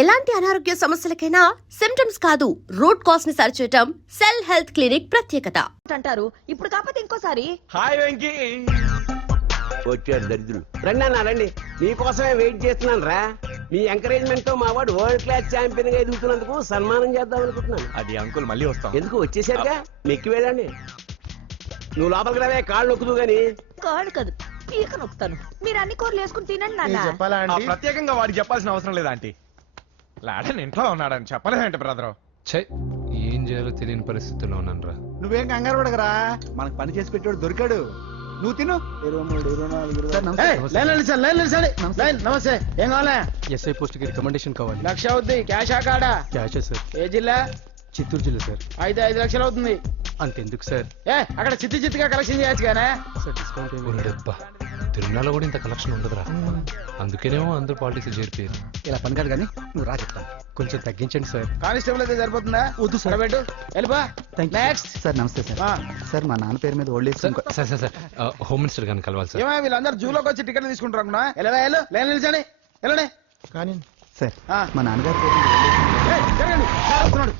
ఎలాంటి అనారోగ్య సమస్యలకైనా సిమ్టమ్స్ కాదు రూట్ కాజ్ ని సరిచేయటం సెల్ హెల్త్ క్లినిక్ ప్రత్యేకత అంటారు. ఇప్పుడు కాకపోతే ఇంకోసారి. హాయ్ వెంకీ. వచ్చారు దరిద్రులు. రండి అన్న రండి, మీకోసమే వెయిట్ చేస్తున్నాను రా. మీ ఎంకరేజ్మెంట్ తో మా వాడు వరల్డ్ క్లాస్ ఛాంపియన్ గా ఎదుగుతున్నందుకు సన్మానం చేద్దాం అనుకుంటున్నాను. అది అంకుల్ మళ్ళీ వస్తాం. ఎందుకు వచ్చేసారుగా, మెక్కి వెళ్ళండి. నువ్వు లోపలికి రావే, కాళ్ళు నొక్కుదు గాని. కాడు కాదు, పీక నొక్కుతాను. మీరు అన్ని కూరలు వేసుకుని తినండి నాన్న. చెప్పాలా ప్రత్యేకంగా వాడికి చెప్పాల్సిన అవసరం లేదా ఆంటీ? లాడన్ ఇంట్లో ఉన్నాడని చెప్పలేదంటే బ్రదర్. ఏం చేయాలో తెలియని పరిస్థితుల్లో ఉన్నాను రా. నువ్వేం కంగారు పడగరా, మనకు పని చేసి పెట్టాడు దొరికాడు. నువ్వు తిను. 23, 24 నమస్తే. ఏం కావాలా? ఎస్ఐ పోస్ట్ కి రికమెండేషన్ కావాలి. 1,00,000 అవుద్ది. క్యాషా కాడా? క్యాషే సార్. ఏ జిల్లా? చిత్తూరు జిల్లా సార్. 5 లక్షలు అవుతుంది. అంతెందుకు సార్? అక్కడ చిత్తుగా కలెక్షన్ చేయొచ్చు కానీ సార్ డిస్కౌంట్. తిరుమలలో కూడా ఇంత కలెక్షన్ ఉండదురా, అందుకేనేమో అందరూ పాలిటిక్స్ చేరిపోయారు. ఇలా పని కాదు కానీ నువ్వు రా చెప్తాను. కొంచెం తగ్గించండి సార్. కానిస్టేబుల్ అయితే సరిపోతుందా? వద్దు సార్. పెట్టు వెళ్ళిపా. నెక్స్ట్. సార్ నమస్తే సార్. సార్ మా నాన్న పేరు మీద old age sir sir sir sir home minister గారిని కలవాలి సార్. ఏమో వీళ్ళందరూ జూలోకి వచ్చి టికెట్ తీసుకుంటారు అనుకున్నా. వెళ్ళవా లైన్ నిలిచండి, వెళ్ళండి. కానీ సార్ మా నాన్నగారి పేరు మీద జరగండి. వస్తున్నాడు.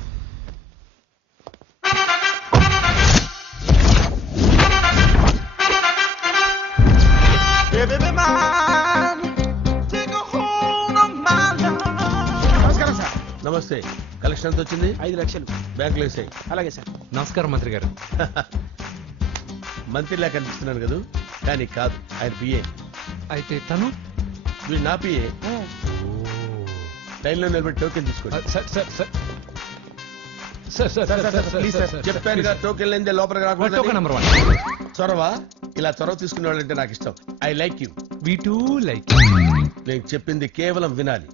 నమస్కారం సార్. నమస్తే. కలెక్షన్ ఎంత వచ్చింది? 5 లక్షలు. బ్యాంకులో వేసాయి. అలాగే సార్. నమస్కారం మంత్రి గారు. మంత్రిలా కనిపిస్తున్నాను కదా, కానీ కాదు, ఆయన పిఏ. అయితే తను వీడు నా పిఏ. లైన్లో నిలబెట్టి టోకెన్ తీసుకోండి. Sir sir sir sir please sir. చెప్పానుగా, టోకెన్ లేనిదే లోపలికి రాకూడదు. Token number 1. చొరవ, ఇలా చొరవ తీసుకునే వాళ్ళంటే నాకు ఇష్టం. I like you. We two like. నేను చెప్పింది కేవలం వినాలి,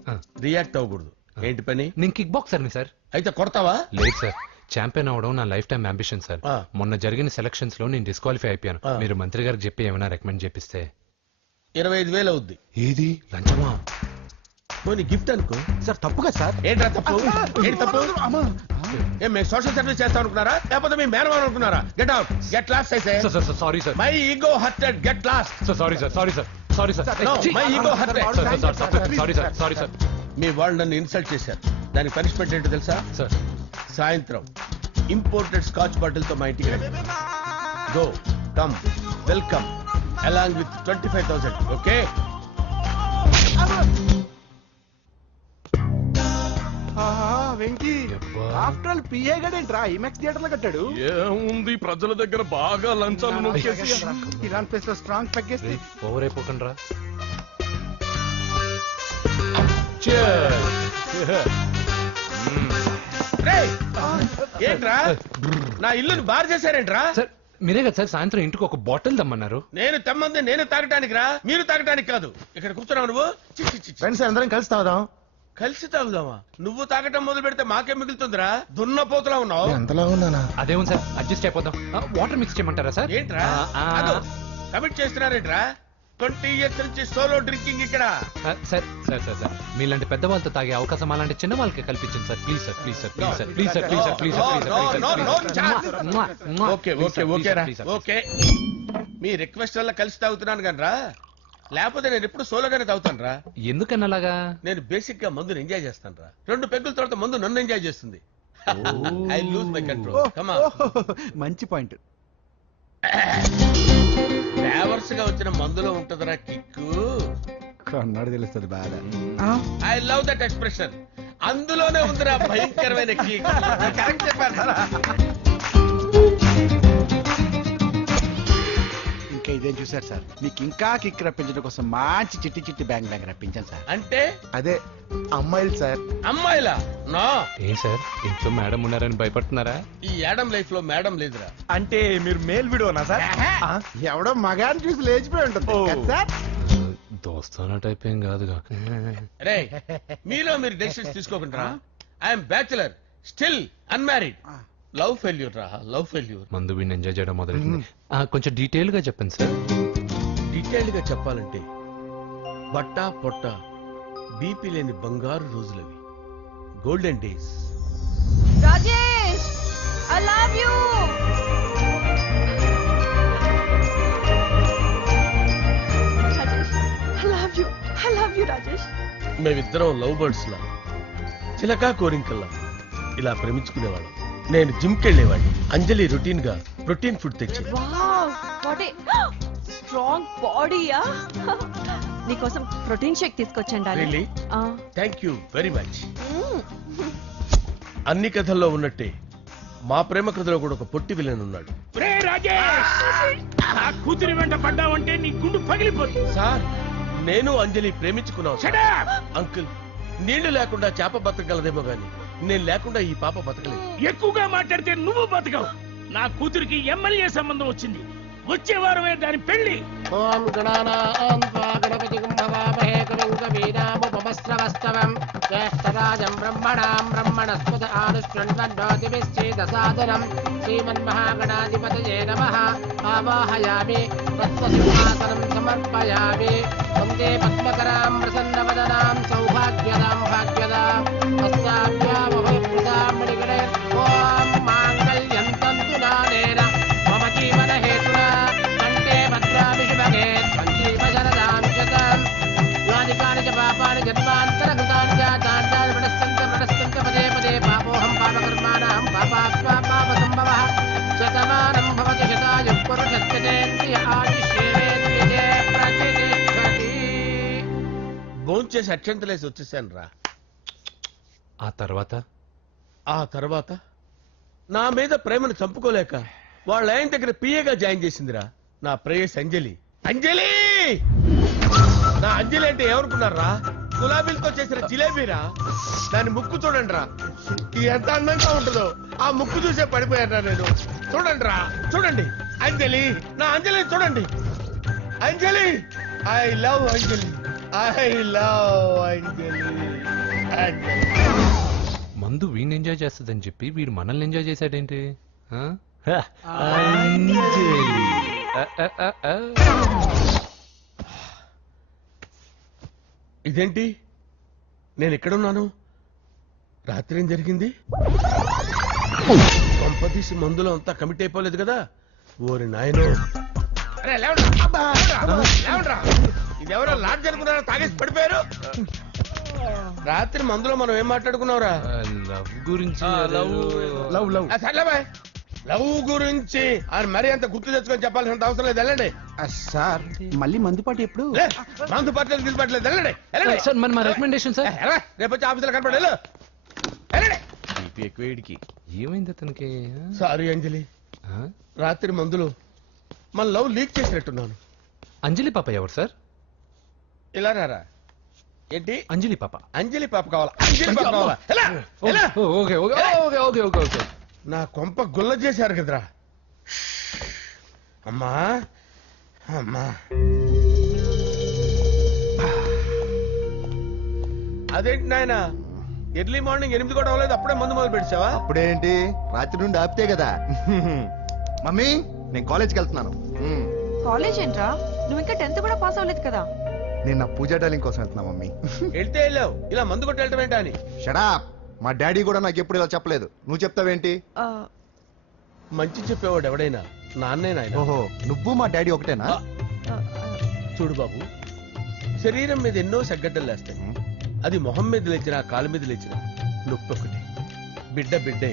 రియాక్ట్ అవ్వకూడదు. ఏంటి పని? నేను కిక్ బాక్సర్ని సార్. అయితే కొడతావా? లేదు సార్, ఛాంపియన్ అవడం నా లైఫ్ టైం అంబిషన్ సార్. మొన్న జరిగిన సెలక్షన్స్ లో నేను డిస్క్వాలిఫై అయిపోయాను. మీరు మంత్రి గారికి చెప్పి ఏమైనా రికమెండ్ చేపిస్తే. 25,000 అవుద్ది. ఏది లంచమా? పోనీ గిఫ్ట్ అనుకో. సార్ తప్పుగా సార్. ఏంట్రా తప్పు? ఏంటి తప్పు? ఏం మేము సోషల్ సర్వీస్ చేస్తాం అనుకున్నారా, లేకపోతే మీ మేనమాన్ అనుకున్నారా? Get out, get lost. అయితే sorry sir. My ego hurted, get lost. Sorry sir. Sorry sir. My ego hurted. Sorry sir. Sorry sir. మీ వాళ్ళు నన్ను ఇన్సల్ట్ చేశారు. దానికి పనిష్మెంట్ ఏంటో తెలుసా? సార్ సాయంత్రం ఇంపోర్టెడ్ స్కాచ్ బాటిల్ తో మా ఇంటికి రండి. Go come welcome along with 25,000. Okay? Venky, after all PA గడేంట్రా ఇమెక్స్ థియేటర్ లో కట్టాడు. ఏముంది, ప్రజల దగ్గర బాగా లంచాలు నొక్కేసి ఇరాన్ ప్లేస్ లో స్ట్రాంగ్ తగ్గేస్తే ఓవర్ అయిపోకండి రా. రేయ్, ఏంట్రా నా ఇల్లుని బార్ చేశారేంట్రా? సార్ మీరే కదా సార్ సాయంత్రం ఇంటికి ఒక బాటిల్ దమ్మన్నారు. నేను తెమ్మంది నేను తాగటానికి రా, మీరు తాగటానికి కాదు. ఇక్కడ కూర్చున్నావు నువ్వు. చి, చి, చి, చి. ఫ్రెండ్స్ అందరం కలిసి తాగుదాం. కలిసి తాగుదామా? నువ్వు తాగటం మొదలు పెడితే మాకేం మిగులుతుందిరా? దున్నపోతులా ఉన్నావు. ఎంతలా ఉన్నానా? అదేమో సార్, అడ్జస్ట్ అయిపోదాం. వాటర్ మిక్స్ చేయమంటారా సార్? ఏంట్రా కమిట్ చేస్తున్నారేంట్రా? 20 years నుంచి సోలో డ్రింకింగ్ ఇక్కడ. సార్ సార్ సార్ సార్ మీలాంటి పెద్ద వాళ్ళతో తాగే అవకాశం అలాంటి చిన్న వాళ్ళకి కల్పించండి sir. Please sir, please sir, please sir, please sir, please sir, please sir, please okay okay ఓకేరా, ఓకే. మీ రిక్వెస్ట్ వల్ల కలిసి తాగుతున్నాను కానీ రా, లేకపోతే నేను ఎప్పుడు సోలోగానే తాగుతాను రా. ఎందుకన్నా అలాగా? నేను బేసిక్ గా మందుని ఎంజాయ్ చేస్తాను రా. 2 పెగ్గుల తర్వాత మందు నన్ను ఎంజాయ్ చేస్తుంది. I lose my control. Come on. మంచి పాయింట్. ఫ్లేవర్స్ గా వచ్చిన మందులో ఉంటదరా కిక్కు. కన్నాడు తెలుస్తుంది బాగా. I love that expression. అందులోనే ఉందిరా భయంకరమైన కిక్. కరెక్ట్ చెప్పారా? ఇంకా ఇదేం చూసారు సార్, మీకు ఇంకా కిక్ రప్పించడం కోసం మంచి చిట్టి బ్యాంగ్ రప్పించాను సార్. అంటే అదే అమ్మాయిలు సార్. అమ్మాయిలా? నా ఏం సార్ ఇంట్లో మేడం ఉన్నారని భయపడుతున్నారా? ఈ యాడమ్ లైఫ్ లో మేడం లేదురా. అంటే మీరు మేల్ విడోనా సార్? ఎవడో మగాన్ని చూసి లేచిపోయి ఉంటుంది కదా సార్. దోస్తానా టైప్ ఏం కాదుగా. రే, మీలో మీరు డెసిషన్స్ తీసుకోకుండా. I'm bachelor, still unmarried. Love failure రా, లవ్ ఫెయిల్యూర్. మందు వీడిని ఎంజాయ్ చేయడం మొదలైంది. కొంచెం డీటెయిల్ గా చెప్పండి సార్. డీటెయిల్డ్ గా చెప్పాలంటే బట్టా పొట్ట బీపీ లేని బంగారు రోజులవి, golden days. Rajesh, I love you. Rajesh, I love you Rajesh. మేమిద్దరం లవ్ బర్డ్స్ లా చిలకా కోరింకల్లా ఇలా ప్రేమించుకునేవాళ్ళం. నేను జిమ్కి వెళ్ళేవాడిని. అంజలి రొటీన్ గా ప్రోటీన్ ఫుడ్ తెచ్చి వావ్ వాట్ ఏ స్ట్రాంగ్ బాడీయా. నీకోసం ప్రోటీన్ షేక్ తీసుకొచ్చండి. Really thank you very much. అన్ని కథల్లో ఉన్నట్టే మా ప్రేమ కథలో కూడా ఒక పొట్టి విలన్ ఉన్నాడు. కూతురి వెంట పడ్డావంటే నీ గుండు పగిలిపోతుంది. సార్ నేను అంజలి ప్రేమించుకున్నాను. అంకుల్ నీళ్లు లేకుండా చేప బతకగలదేమో గాని నేను లేకుండా ఈ పాప బతకలేదు. ఎక్కువగా మాట్లాడితే నువ్వు బతకవు. నా కూతురికి ఎమ్మెల్యే సంబంధం వచ్చింది. వచ్చే వారమే దాని పెళ్లి. ఓం గణానాం త్వా గణపతిం భవామహే కవిం కవీనాముపమస్రవస్తవం జ్యేష్ఠరాజం బ్రహ్మణాం బ్రహ్మణస్పద ఆనుష్ణ్వన్నోతిభిశ్చేదసాదనం శ్రీమన్మహాగణాధిపతయే నమః. ఆవాహయామి తత్వసింహాసనం సమర్పయామి. వందే పద్మకరాం ప్రసన్నవదనాం సౌభాగ్యదాం భాగ్యదాం హస్తాభ్యామభయప్రదాం మణిగణే. ఓం మాంగళ్యం తంతు నానేన మమ జీవన హేతునా కంఠే భద్రామి శుభగే సంజీవ శరదాం శతం. యాని కాని చ పాపాని జన్మాంతరకృతాని జాతాని ప్రణశ్యంత పదే పదే పాపోహం పాపకర్మాణం పాపాత్మా పాపసంభవః. శతమానం భవతి శతాయుః పురుషస్యేంద్రియ ఆయుష్యేంద్రియే ప్రతిష్టతి. భోంచేసి అక్షంతలేసి వచ్చేసాను రా. ఆ ఆ తర్వాత నా మీద ప్రేమను చంపుకోలేక వాళ్ళ ఆయన దగ్గర పిఏగా జాయిన్ చేసిందిరా నా ప్రేయస్ అంజలి. అంజలి నా అంజలి అంటే ఏమనుకున్నారా? గులాబీలతో చేసిన జిలేబీరా. దాని ముక్కు చూడండి రా ఎంత అందంగా ఉంటుందో. ఆ ముక్కు చూసే పడిపోయారా నేను. చూడండి రా చూడండి అంజలి నా అంజలి చూడండి. Anjali I love Anjali I love Anjali. మందు వీడిని ఎంజాయ్ చేస్తుందని చెప్పి వీడు మనల్ని ఎంజాయ్ చేశాడేంటి? ఆ? ఇదేంటి నేను ఎక్కడున్నాను? రాత్రి ఏం జరిగింది? కొంపదీసి మందులో అంతా కమిట్ అయిపోలేదు కదా? ఓరి నాయనో. ఇదెవరో లాడ్జ్ అనుకున్నారా? తాగేసి పడిపోయారు. రాత్రి మందులో మనం ఏం మాట్లాడుకున్నావురా? లవ్ గురించి. లవ్ గురించి అని మరీ అంత గుర్తు తెచ్చుకొని చెప్పాల్సినంత అవసరం లేదు. వెళ్ళండి సార్ మళ్ళీ మందుపాటి ఎప్పుడు? మందు పట్టలేదు గిలిపట్టలేదు. వెళ్ళండి వెళ్ళండి. సార్ మన రికమెండేషన్ సార్. రేపు వచ్చి ఆఫీసులో కనపడి వెళ్ళండి. ఎక్కువేడికి ఏమైంది అతనికి? సారీ అంజలి. రాత్రి మందులో మన లవ్ లీక్ చేసినట్టున్నాను. అంజలి పాప ఎవరు సార్? ఇలా రారా. ఏంటి అంజలి పాప? అంజలి పాప కావాలా? అంజలి పాప కావాలా? ఎలా? ఎలా? Okay okay okay okay okay okay. నా కొంప గుల్ల చేశారు కదరా. అమ్మా అమ్మా అదేంటి నాయన ఎర్లీ మార్నింగ్ 8 కూడా అవ్వలేదు అప్పుడే మందు మొదలు పెడిచావా? అప్పుడేంటి రాత్రి నుండి ఆపితే కదా. మమ్మీ నేను కాలేజ్కి వెళ్తున్నాను. కాలేజ్ ఏంట్రా? నువ్వు ఇంకా 10th కూడా పాస్ అవ్వలేదు కదా. నేను నా పూజా డాలింగ్ కోసం వెళ్తున్నా మమ్మీ. వెళ్తే వెళ్ళావు ఇలా మందు కొట్టి వెళ్ళటం ఏంటా అని. షడాప్. మా డాడీ కూడా నాకు ఎప్పుడు ఇలా చెప్పలేదు. నువ్వు చెప్తావేంటి? మంచి చెప్పేవాడు ఎవడైనా నాన్నే నాయన. ఓహో నువ్వు మా డాడీ ఒకటేనా? చూడు బాబు శరీరం మీద ఎన్నో సగ్గడ్డలు లేస్తాయి. అది మొహం మీద లేచినా కాలు మీద లేచినా నొప్పి ఒకటి. బిడ్డ బిడ్డే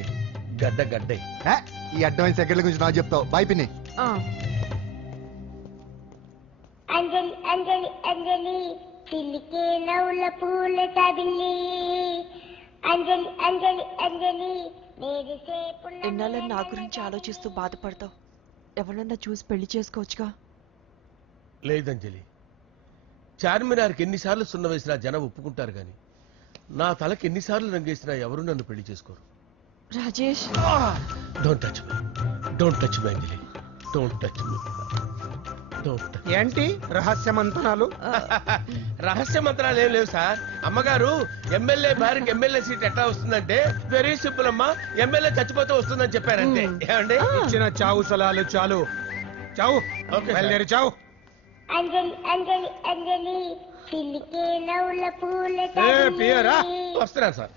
గడ్డ గడ్డే. ఈ అడ్వాన్స్ సెకండ్ల గురించి నాకు చెప్తావు. బాయ్ పిన్ని. అంజలి అంజలి అంజలి పిల్లికే నవ్వుల పూల తబిల్లి. అంజలి అంజలి అంజలి ఎన్నాళ్ళ నా గురించి ఆలోచిస్తూ బాధపడతావు. ఎవరన్నా చూసి పెళ్లి చేసుకోవచ్చుగా. లేదంజలి చార్మినార్కి ఎన్నిసార్లు సున్న వేసినా జనం ఒప్పుకుంటారు గాని నా తలకి ఎన్నిసార్లు రంగేసినా ఎవరు నన్ను పెళ్లి చేసుకోరు. Rajesh don't touch me. Don't touch me Anjali. Don't touch me. ఏంటి రహస్య మంత్రాలు? రహస్య మంత్రాలు ఏం లేవు సార్. అమ్మగారు ఎమ్మెల్యే భార్యకి ఎమ్మెల్యే సీట్ ఎట్లా వస్తుందంటే వెరీ సింపుల్ అమ్మా. ఎమ్మెల్యే చచ్చిపోతే వస్తుందని చెప్పారంటే. ఏమండి ఇచ్చిన చావు సలాలు చాలు. చావు బయలుదేరి చావు. అంజలి అంజలి అంజలి పిల్లికే నవ్వుల పూల పియరా వస్తున్నారు సార్.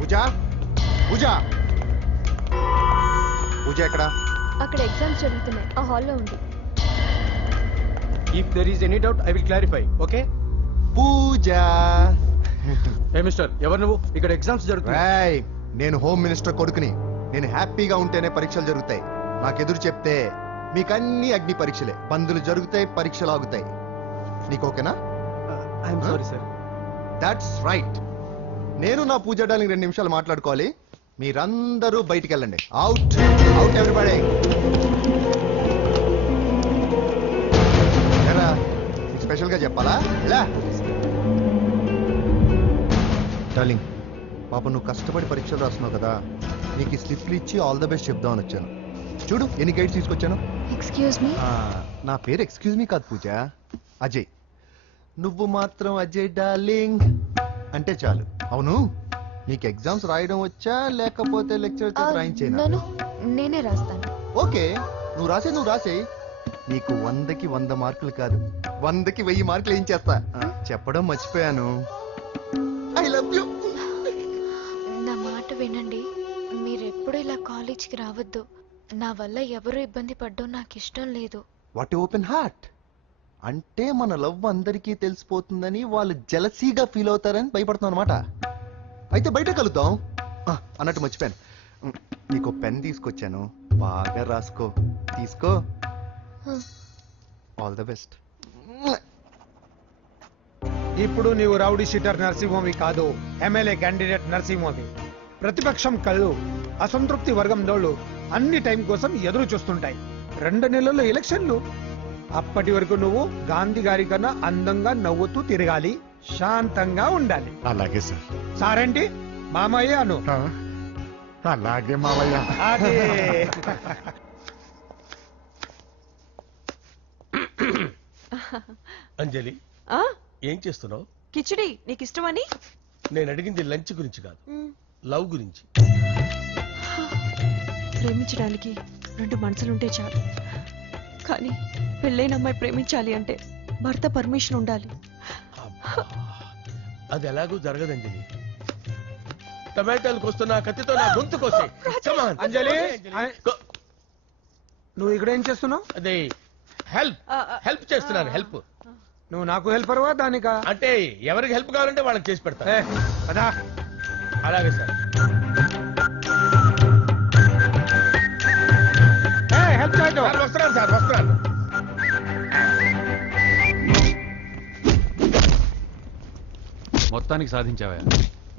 పూజ పూజ పూజ ఎక్కడ? అక్కడ ఎగ్జామ్స్ జరుగుతున్నాయి. ఆ హాల్లో ఉంది. If there is any doubt I will clarify. Okay Pooja. ఏ మిస్టర్, ఎవరు నువ్వు? ఇక్కడ ఎగ్జామ్స్ జరుగుతున్నాయి. రాయ్, నేను హోమ్ మినిస్టర్ కొడుకుని. నేను హ్యాపీగా ఉంటేనే పరీక్షలు జరుగుతాయి. నాకెదురు చెప్తే మీకన్నీ అగ్ని పరీక్షలే. బందులు జరుగుతాయి, పరీక్షలు ఆగుతాయి. నీకు ఓకేనా? I'm sorry sir. That's right. నేను నా పూజ డార్లింగ్ 2 నిమిషాలు మాట్లాడుకోవాలి. మీరందరూ బయటికి వెళ్ళండి. Out out everybody. స్పెషల్ గా చెప్పాలా? ఇలా డార్లింగ్, పాప నువ్వు కష్టపడి పరీక్షలు రాస్తున్నావు కదా, నీకు ఈ స్లిప్లు ఇచ్చి ఆల్ ద బెస్ట్ చెప్దామని వచ్చాను. చూడు ఎన్ని గైడ్స్ తీసుకొచ్చాను. Excuse me. నా పేరు ఎక్స్క్యూజ్ మీ కాదు పూజ, అజయ్. నువ్వు మాత్రం అజయ్ డార్లింగ్ అంటే చాలు. అవును, నీకు ఎగ్జామ్స్ రాయడం వచ్చా లేకపోతే లెక్చర్ రాయించేనా? నేనే రాస్తాను. ఓకే, నువ్వు రాసేయి. నీకు 100కి 100 మార్కులు కాదు, 100కి 1000 మార్కులు ఏం చేస్తా. చెప్పడం మర్చిపోయాను, ఐ లవ్ యూ. నా మాట వినండి, మీరెప్పుడు ఇలా కాలేజ్కి రావద్దు. నా వల్ల ఎవరు ఇబ్బంది పడ్డం నాకు ఇష్టం లేదు. What open heart. అంటే మన లవ్ అందరికీ తెలిసిపోతుందని వాళ్ళు జలసీగా ఫీల్ అవుతారని భయపడుతున్నాం అనమాట. అయితే బయట కలుద్దాం. అన్నట్టు మర్చిపోయాను, నీకు పెన్ తీసుకొచ్చాను, బాగా రాసుకో. తీసుకో. All the best. ఇప్పుడు నీవు రౌడీ షీటర్ నరసింహవి కాదు, ఎమ్మెల్యే క్యాండిడేట్ నరసింహవి. ప్రతిపక్షం కళ్ళు, అసంతృప్తి వర్గం దోళ్ళు అన్ని టైం కోసం ఎదురు చూస్తుంటాయి. 2 నెలల్లో ఎలక్షన్లు. అప్పటి వరకు నువ్వు గాంధీ గారి కన్నా అందంగా నవ్వుతూ తిరగాలి, శాంతంగా ఉండాలి. అలాగే సార్. సారేంటి మామయ్య అను. అలాగే మావయ్య. అదే. అంజలి, ఏం చేస్తున్నావు? కిచిడి నీకు ఇష్టమని. నేను అడిగింది లంచ్ గురించి కాదు, లవ్ గురించి. ప్రేమించడానికి 2 మనసులుంటే చాలు, కానీ పెళ్ళైన అమ్మాయి ప్రేమించాలి అంటే భర్త పర్మిషన్ ఉండాలి. అది ఎలాగూ జరగదు అంజలి. టమాటాలు కోస్తున్నా కత్తితో నా గొంతు కోసే. అంజలి, నువ్వు ఇక్కడ ఏం చేస్తున్నావు? అదే హెల్ప్ చేస్తున్నాను. హెల్ప్. నువ్వు నాకు హెల్పర్వా దానికా? అంటే ఎవరికి హెల్ప్ కావాలంటే వాళ్ళకి చేసి పెడతా. అదా అలాగే సార్. హెల్ప్ చేయడం. వస్తున్నాను సార్, వస్తున్నాను. మొత్తానికి సాధించావా?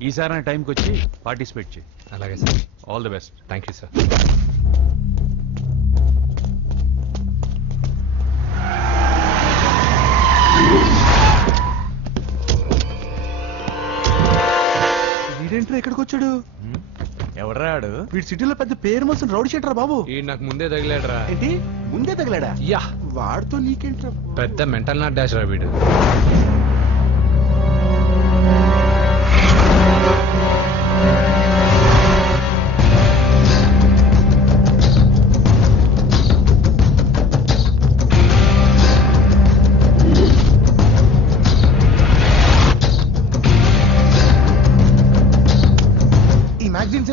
ఈసారి టైంకి వచ్చి పార్టిసిపేట్ చేయి. అలాగే sir. All the best. Thank you sir. వీడేంట్రా ఇక్కడికి వచ్చాడు? ఎవడ్రాడు? వీడి సిటీలో పెద్ద పేరు మోసిన రౌడీ షీటర్ బాబు. ఈ నాకు ముందే తగిలాడరా. ఏంటి ముందే తగిలాడా? యా, వాడితో నీకేంట్రా? పెద్ద మెంటల్ నాట్ డాష్ రా వీడు.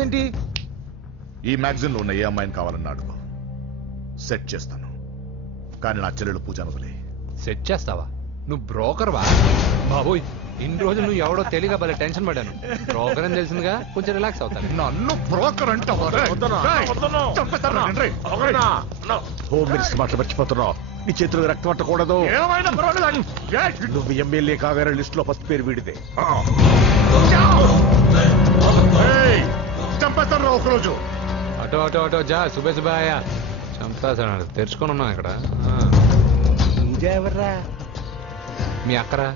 ఏంటి? ఈ మ్యాగజైన్ లో ఉన్న ఏ అమ్మాయిని కావాలన్నా అడుగు, సెట్ చేస్తాను. కానీ నా చెల్లెలు పూజను వదిలే. సెట్ చేస్తావా? నువ్వు బ్రోకర్ వా? బాబోయ్, ఇన్ని రోజులు నువ్వు ఎవడో తెలియక భలే టెన్షన్ పడ్డాను. బ్రోకర్ అని తెలిసిందిగా కొంచెం రిలాక్స్ అవుతాను. నన్ను బ్రోకర్ అంటావా? హోమ్ మినిస్టర్ మాటలు మర్చిపోతున్నావు. నీ చేతులకు రక్తం పట్టకూడదు. నువ్వు ఎమ్మెల్యే కాగానే లిస్ట్ లో ఫస్ట్ పేరు వీడితే చంపేస్తాను ఒకరోజు. అటో అటో అటో జా, సుబే సుబాయా చంపేస్తాడు. తెరుచుకొని ఉన్నాను ఇక్కడ. ఎవర్రా? మీ అక్కరా?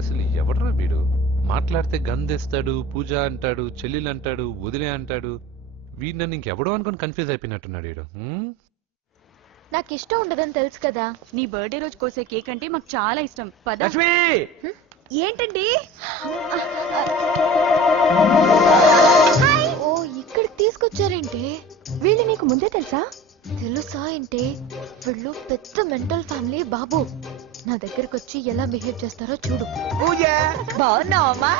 అసలు ఎవడరా వీడు? మాట్లాడితే గంధేస్తాడు, పూజ అంటాడు, చెల్లెలు అంటాడు, వదిలే అంటాడు. వీడు నన్ను ఇంకెవడో అనుకుని కన్ఫ్యూజ్ అయిపోయినట్టున్నాడు వీడు. నాకు ఇష్టం ఉండదని తెలుసు కదా. నీ బర్త్డే రోజు కోసే కేక్ అంటే మాకు చాలా ఇష్టం. పద. ఏంటండి? ఓ, ఇక్కడికి తీసుకొచ్చారేంటి? వీళ్ళు నీకు ముందే తెలుసా? తెలుసా ఏంటి? వీళ్ళు పెద్ద మెంటల్ ఫ్యామిలీ బాబు. నా దగ్గరకు వచ్చి ఎలా బిహేవ్ చేస్తారో చూడు. బాగున్నావమ్మా?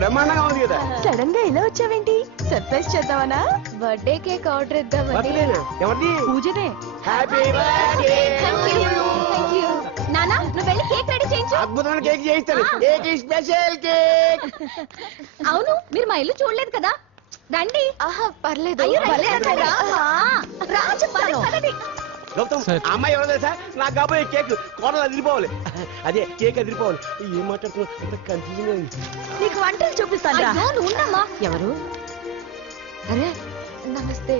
బ్రహ్మాండంగా ఉంది కదా. సడన్ గా ఇలా వచ్చావేంటి? సర్ప్రైజ్ చేద్దామనా? బర్త్డే కేక్ ఆర్డర్ ఇద్దామని. ఎవరిది? పూజనే. Happy birthday. Thank you. అద్భుతమైన కేక్ చేయిస్తాను. Cake special cake. అవును, మీరు మా ఇల్లు చూడలేదు కదా, రండి. పర్లేదు. గౌతమ్, ఆ అమ్మాయి ఎవరో తెలుసా? నాకు కాబోయే కేక్ కోడలు అదిరిపోవాలి. అదే కేక్ అదిరిపోవాలి. ఏం మాట్లాడుతున్నా కన్ఫ్యూజన్. నీకు వంటలు చూపిస్తాను. ఉండమ్మా. ఎవరు? అరే నమస్తే.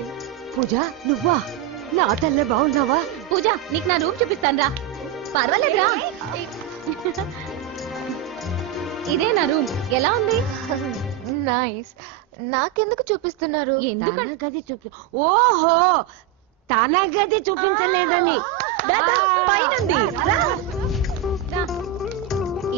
పూజ నువ్వా? నా తల్లే బాగున్నావా? పూజ నీకు నా రూమ్ చూపిస్తాను రా. పర్వాలేదురా. ఇదే నా రూమ్. ఎలా ఉంది? నైస్. నాకెందుకు చూపిస్తున్నారు? ఎందుకంటే గది చూపి. ఓహో, తన గది చూపించలేదని పైనుంది.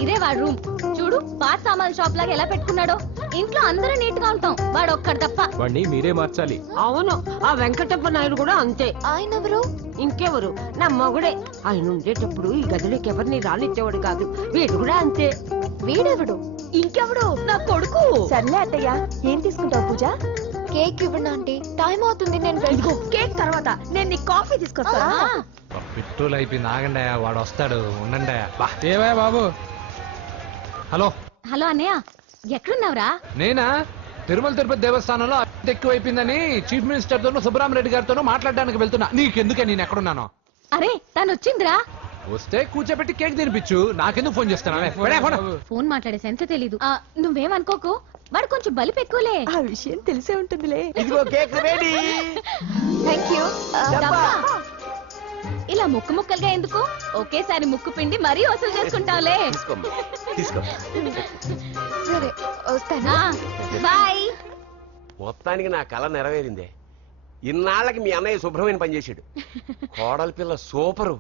ఇదే వాడు రూమ్. చూడు, పాత సామాన్ షాప్ లాగా ఎలా పెట్టుకున్నాడో. ఇంట్లో అందరూ నీట్ గా ఉంటాం, వాడు ఒక్కడు తప్ప. వాడిని మీరే మార్చాలి. అవును, ఆ వెంకటప్ప నాయుడు కూడా అంతే. ఆయన ఎవరు? ఇంకెవరు, నా మొగుడే. ఆయన ఉండేటప్పుడు ఈ గదిలోకి ఎవరిని రానిచ్చేవాడు కాదు. వీడు కూడా అంతే. వీడెవడు? ఇంకెవడు? నా కొడుకు. సర్లే అత్తయ్య, ఏం తీసుకుంటావు పూజ? కేక్ ఇవ్వండి ఆంటీ, టైం అవుతుంది. నేను కేక్ తర్వాత నేను నీకు కాఫీ తీసుకొస్తా. పెట్రోల్ అయిపోయింది, ఆగండి. వాడు వస్తాడు, ఉండండి. ఏవా బాబు? హలో హలో అన్నయ్య, ఎక్కడున్నావురా? నేనా? తిరుమల తిరుపతి దేవస్థానంలో అత్యంత ఎక్కువైపోయిందని చీఫ్ మినిస్టర్ తోనూ సుబ్బరామరెడ్డి గారితోనూ మాట్లాడడానికి వెళ్తున్నా. నీకెందుకే నేను ఎక్కడున్నాను? అరే తను వచ్చిందిరా. వస్తే కూర్చోబెట్టి కేక్ తినిపించు, నాకెందుకు ఫోన్ చేస్తాను? ఫోన్ మాట్లాడే సెన్స్ తెలీదు. నువ్వేమనుకోకు, వాడు కొంచెం బలిపు ఎక్కువలే. ఆ విషయం తెలిసే ఉంటుందిలే. ఇదిగో కేక్ రెడీ. థాంక్యూ. ఇలా ముక్కు ముక్కలుగా ఎందుకు? ఒకేసారి ముక్కు పిండి మరీ వసూలు చేసుకుంటావులే. సరే వస్తానా. బాయ్. మొత్తానికి నా కళ నెరవేరిందే. ఇన్నాళ్ళకి మీ అన్నయ్య శుభ్రమైన పని చేశాడు. కోడలి పిల్ల సూపరు.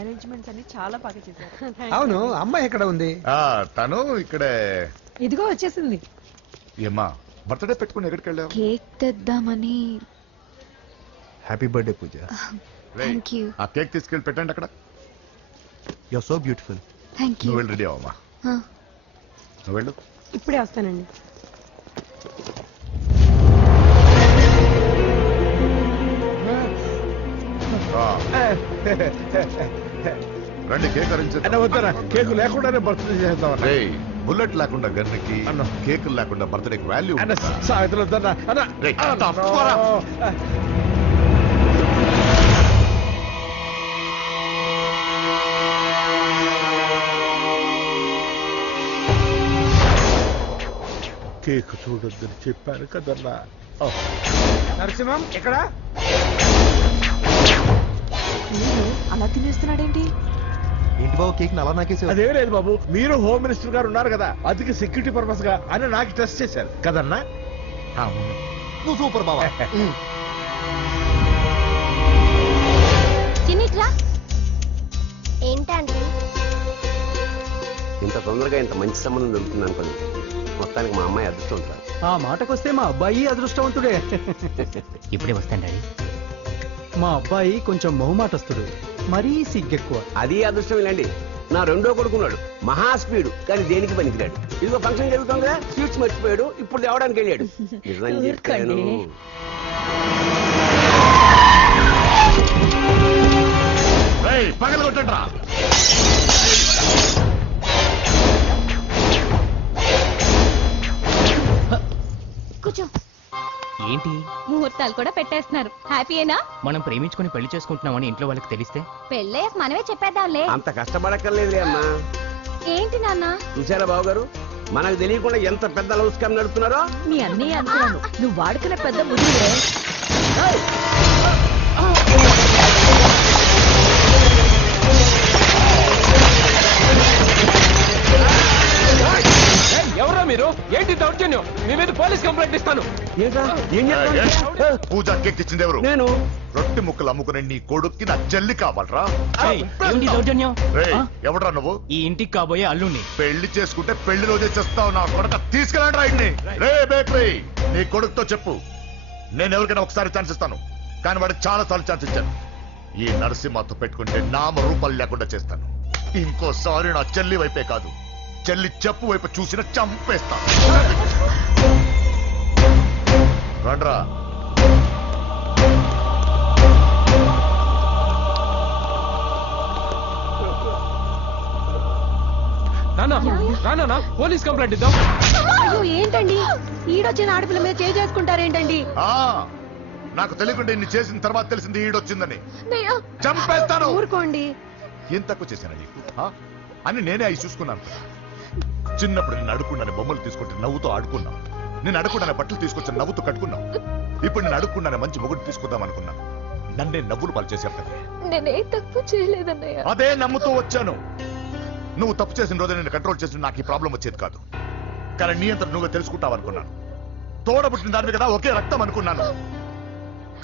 అరేంజ్మెంట్స్ అన్ని చాలా బాగా చేశారు. అవును, అమ్మాయి ఎక్కడ ఉంది? తను ఇక్కడే. ఇదిగో వచ్చేసింది. ఏమ్మా, బర్త్డే పెట్టుకుని ఎక్కడికి వెళ్ళావు? కేక్ తెద్దామని. Happy birthday Pooja. Thank you. ఆ కేక్ తీసుకెళ్ళి పెట్టండి అక్కడ. You are so beautiful. Thank you. నువ్వు వెళ్ళి రెడీ అవమ్మా. నువ్వు వెళ్ళు. ఇప్పుడే వస్తానండి. రండి, కేక్ అరేంజ్ వద్దరా, కేకు లేకుండానే బర్త్డే చేద్దాం. బుల్లెట్ లేకుండా గన్నుకి, కేక్ లేకుండా బర్త్డేకి వాల్యూ. సాయంత్రం వద్దరా. కేక్ చూడొద్దని చెప్పాను కదన్నా. నరసింహం ఎక్కడ? అలా తినేస్తున్నాడేంటి? ఏంటి బాబు, కేక్ అలా నాకేసి? అదే లేదు బాబు, మీరు హోమ్ మినిస్టర్ గారు ఉన్నారు కదా, అందుకే సెక్యూరిటీ పర్పస్ గా అని నాకు టెస్ట్ చేశారు కదన్నా. నువ్వు సూపర్ బాబా. చిన్నిట్రా. ఏంటండి? ఇంత తొందరగా ఇంత మంచి సంబంధం దొరుకుతుంది అనుకోండి. మొత్తానికి మా అమ్మాయి అదృష్టవంతురాలు. ఆ మాటకొస్తే మా అబ్బాయి అదృష్టవంతుడే. ఇప్పుడే వస్తాను డాడీ. మా అబ్బాయి కొంచెం మొహమాటస్తుడు, మరీ సిగ్గెక్కువ. అది అదృష్టం ఇలాండి. నా రెండో కొడుకున్నాడు, మహా స్పీడు, కానీ దేనికి పనికిరాడు. ఇదిగో ఫంక్షన్ జరుగుతుంది కదా, స్వీట్స్ మర్చిపోయాడు, ఇప్పుడు తేవడానికి వెళ్ళాడు. నిజం చెప్పాను. పగలు కొట్టండి రా. కూర్చో. ఏంటి ముహూర్తాలు కూడా పెట్టేస్తున్నారు. హ్యాపీయేనా? మనం ప్రేమించుకుని పెళ్లి చేసుకుంటున్నామని ఇంట్లో వాళ్ళకి తెలిస్తే? పెళ్ళయ్యాక మనమే చెప్పేద్దాంలే. అంత కష్టపడక్కర్లేదులే అమ్మా. ఏంటి నాన్న? చూసారా బాబు గారు, మనకు తెలియకుండా ఎంత పెద్ద లవ్ స్కామ్ నడుపుతున్నారో. మీ అన్నయ్య అనుకున్నాను, నువ్వు వాడుకునే పెద్ద ముద్దులే. ఎవరా మీరు? ఏంటి దౌర్జన్యం? మీ మీద పోలీస్ కంప్లైంట్ ఇస్తాను. పూజ కేక్ ఇచ్చింది ఎవరు? నేను. రొట్టె ముక్కలు అమ్ముకునే నీ కొడుక్కి నా చెల్లి కావాలరా? ఏంటి దౌర్జన్యం? ఎవడరా నువ్వు? ఈ ఇంటికి కాబోయే అల్లుని. పెళ్లి చేసుకుంటే పెళ్లి రోజే చేస్తావు నా కొడుక. తీసుకెళ్ళండి రైడ్ని. రే బేకరీ, నీ కొడుకుతో చెప్పు, నేను ఎవరికైనా ఒకసారి ఛాన్స్ ఇస్తాను, కానీ వాడికి చాలా సార్లు ఛాన్స్ ఇచ్చాను. ఈ నరసింహతో పెట్టుకుంటే నామ రూపాలు లేకుండా చేస్తాను. ఇంకోసారి నా చెల్లి వైపే కాదు, చెల్లి చెప్పు వైపు చూసిన చంపేస్తాను. రండ్రా. రానా పోలీస్ కంప్లైంట్ ఇద్దాం. అయ్యో ఏంటండి ఈడొచ్చిన ఆడపిల్ల మీద చేసుకుంటారేంటండి? నాకు తెలియకుండా ఇన్ని చేసిన తర్వాత తెలిసింది ఈడొచ్చిందని. చంపేస్తాను. ఊరుకోండి. ఏం తక్కువ చేశాను నీకు అని నేనే అవి చూసుకున్నాను. చిన్నప్పుడు నేను అడుక్కున్నాను బొమ్మలు తీసుకుంటే నవ్వుతూ ఆడుకున్నావు. నేను అడుక్కున్నాను బట్టలు తీసుకొచ్చి నవ్వుతూ కట్టుకున్నావు. ఇప్పుడు నేను అడుక్కున్నాను మంచి మొగుడు తీసుకుందాం అనుకున్నాను. నన్నే నవ్వులు పాలు చేశారు కదా. నేనే తప్పు చేయలేదన్నయ్య. అదే నమ్ముతూ వచ్చాను. నువ్వు తప్పు చేసిన రోజు నేను కంట్రోల్ చేసిన నాకు ఈ ప్రాబ్లం వచ్చేది కాదు. కానీ నీ అంతా నువ్వే తెలుసుకుంటావు అనుకున్నాను. తోడబుట్టిన దానివి కదా ఒకే రక్తం అనుకున్నాను.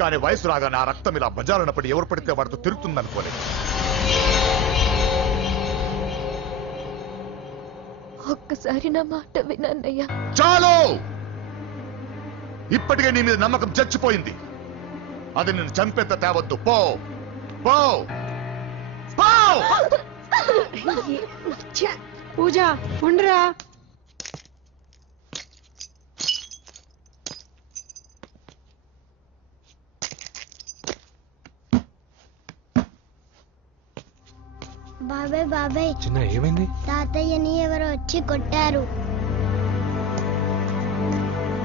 కానీ వయసు రాగానే ఆ రక్తం ఇలా బజారునప్పుడు ఎవరు పడితే వాడితో తిరుగుతుంది అనుకోలేదు. ఒక్కసారి నా మాట వినన్నయ్య. చాలు. ఇప్పటికే నీ మీద నమ్మకం చచ్చిపోయింది. అది నిన్ను చంపేంత తేవద్దు. పో పో పో. పూజ ఉండరా. బాబాయ్ బాబాయ్ చిన్న ఏమైంది? తాతయ్యని ఎవరో వచ్చి కొట్టారు.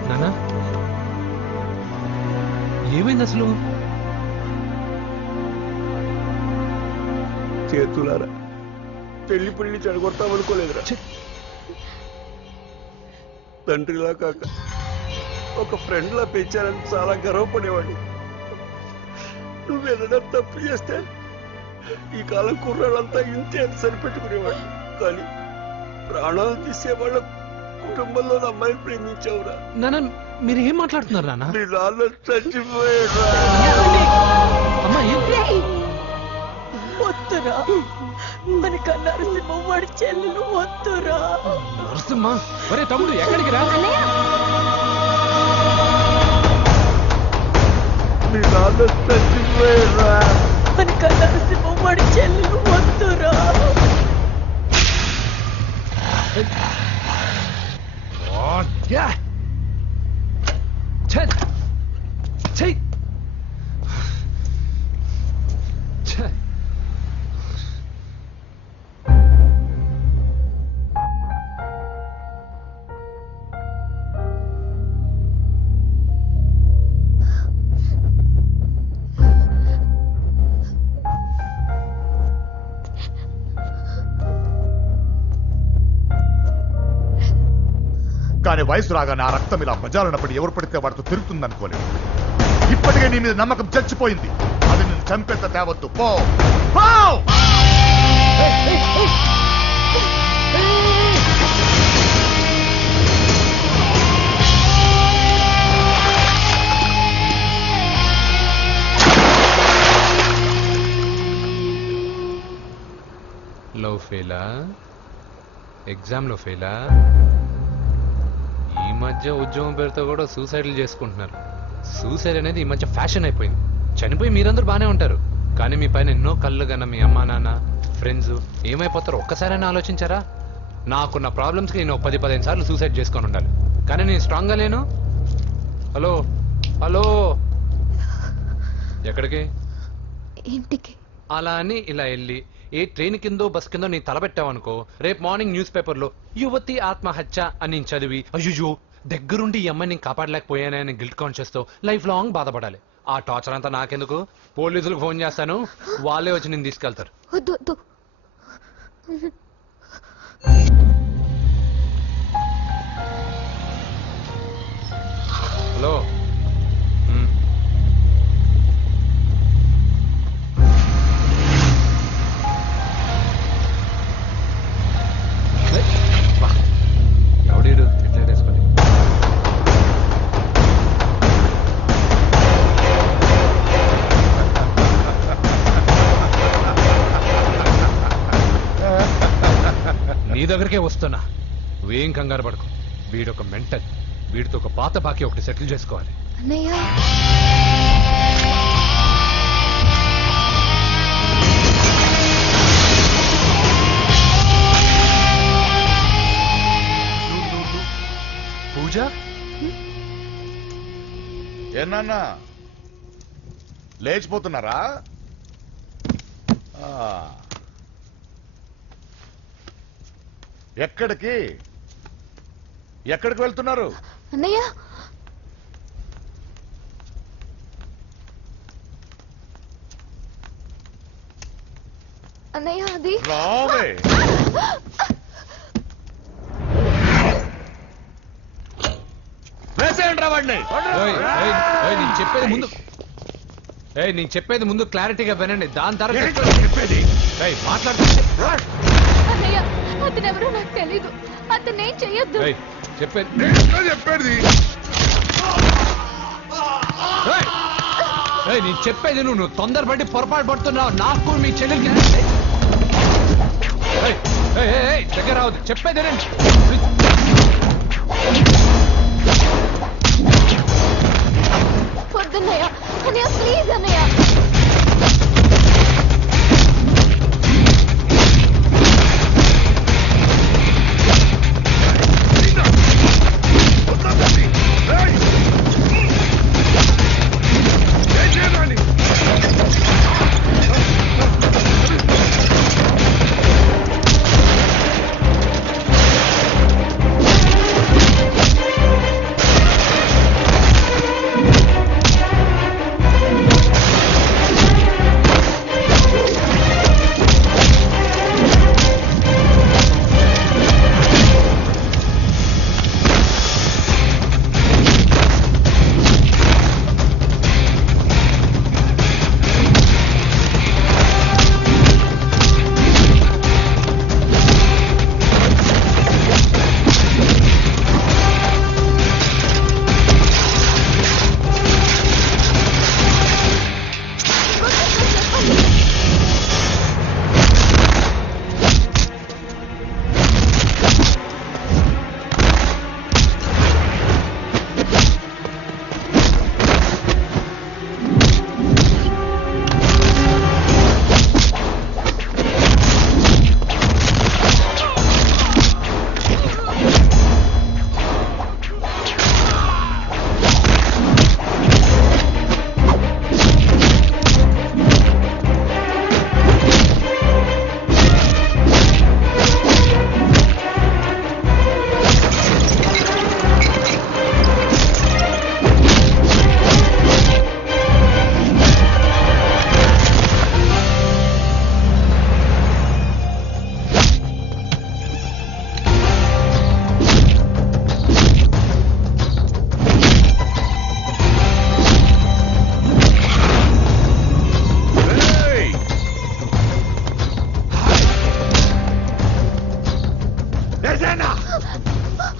నానా ఏమైంది అసలు? చేతులారా పెళ్లి పెళ్లి చెడగొడతామనుకోలేదురా. తండ్రిలా కాక ఒక ఫ్రెండ్ లా పెంచారని చాలా గర్వపడేవాడిని. నువ్వేదైనా తప్పు చేస్తే ఈ కాలం కుర్రాళ్ళంతా ఇంతే అని సరిపెట్టుకునేవాడు. కానీ ప్రాణాలు తీసే వాళ్ళ కుటుంబంలో అమ్మాయిని ప్రేమించావురా. నాన్న మీరు ఏం మాట్లాడుతున్నారు నాన్న? నీ నాన్న చచ్చిపోయాడురా. వద్దురా మనక నరసింహ వాడి చెల్లెలు వద్దురా. నరసింహ ఒరే తమ్ముడు ఎక్కడికి రా. నీ నాన్న చచ్చిపోయాడురా. మనక నరసింహ వాడి చెల్లెలు వద్దురా. కానీ వయసు రాగానే ఆ రక్తం ఇలా బజారునప్పుడు ఎవరు పడితే వాడితో తిరుగుతుంది అనుకోలేదు. ఇప్పటికే నీ మీద నమ్మకం చచ్చిపోయింది. అది నిన్ను చంపేంత తేవద్దు. పో పో. లవ్ ఫెయిలా? ఎగ్జామ్లో ఫెయిలా? ఈ మధ్య ఉద్యోగం పేరుతో కూడా సూసైడ్లు చేసుకుంటున్నారు. సూసైడ్ అనేది ఈ మధ్య ఫ్యాషన్ అయిపోయింది. చనిపోయి మీరందరూ బాగానే ఉంటారు, కానీ మీ పైన ఎన్నో కళ్ళు కన్నా మీ అమ్మా నాన్న ఫ్రెండ్స్ ఏమైపోతారో ఒక్కసారైనా ఆలోచించారా? నాకున్న ప్రాబ్లమ్స్కి నేను 10-15 సార్లు సూసైడ్ చేసుకొని ఉండాలి, కానీ నేను స్ట్రాంగ్గా లేను. హలో హలో ఎక్కడికి? ఇంటికి. అలా అని ఇలా వెళ్ళి ఏ ట్రైన్ కిందో బస్ కిందో నీ తలబెట్టావనుకో, రేపు మార్నింగ్ న్యూస్ పేపర్లో యువతి ఆత్మహత్య అని నేను చదివి అయ్యో దగ్గరుండి ఈ అమ్మాయిని నేను కాపాడలేకపోయానని గిల్ట్ కాన్షియస్ తో లైఫ్ లాంగ్ బాధపడాలి. ఆ టార్చర్ అంతా నాకెందుకు? పోలీసులకు ఫోన్ చేస్తాను, వాళ్ళే వచ్చి నేను తీసుకెళ్తారు. హలో ఎవడీడు ఎట్లా వేసుకోండి. నీ దగ్గరికే వస్తున్నా, నువ్వేం కంగారు పడకు. వీడొక మెంటల్, వీడితో ఒక పాత బాకీ ఒకటి సెటిల్ చేసుకోవాలి. అన్నయ్య పూజ ఏనా లేచిపోతున్నారా? ఎక్కడికి ఎక్కడికి వెళ్తున్నారు? అన్నయ్య అన్నయ్య అది రావే. వేసేయండి రా వాడిని. నేను చెప్పేది ముందు క్లారిటీగా వినండి. దాని తర్వాత చెప్పేది అన్నయ్య అతనెవరో నాకు తెలీదు. అతనేం చెయ్యొద్దు. చెప్పేది నేను చెప్పేది నువ్వు తొందరపడి పొరపాటు పడుతున్నావు. నాకు మీ చెల్లెలకి దగ్గర రావద్దు. చెప్పేది వద్దన్నయ్య అన్నయ్య ప్లీజ్ అన్నయ్య.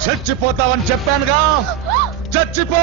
చచ్చిపోతావని చెప్పానుగా. చచ్చిపో.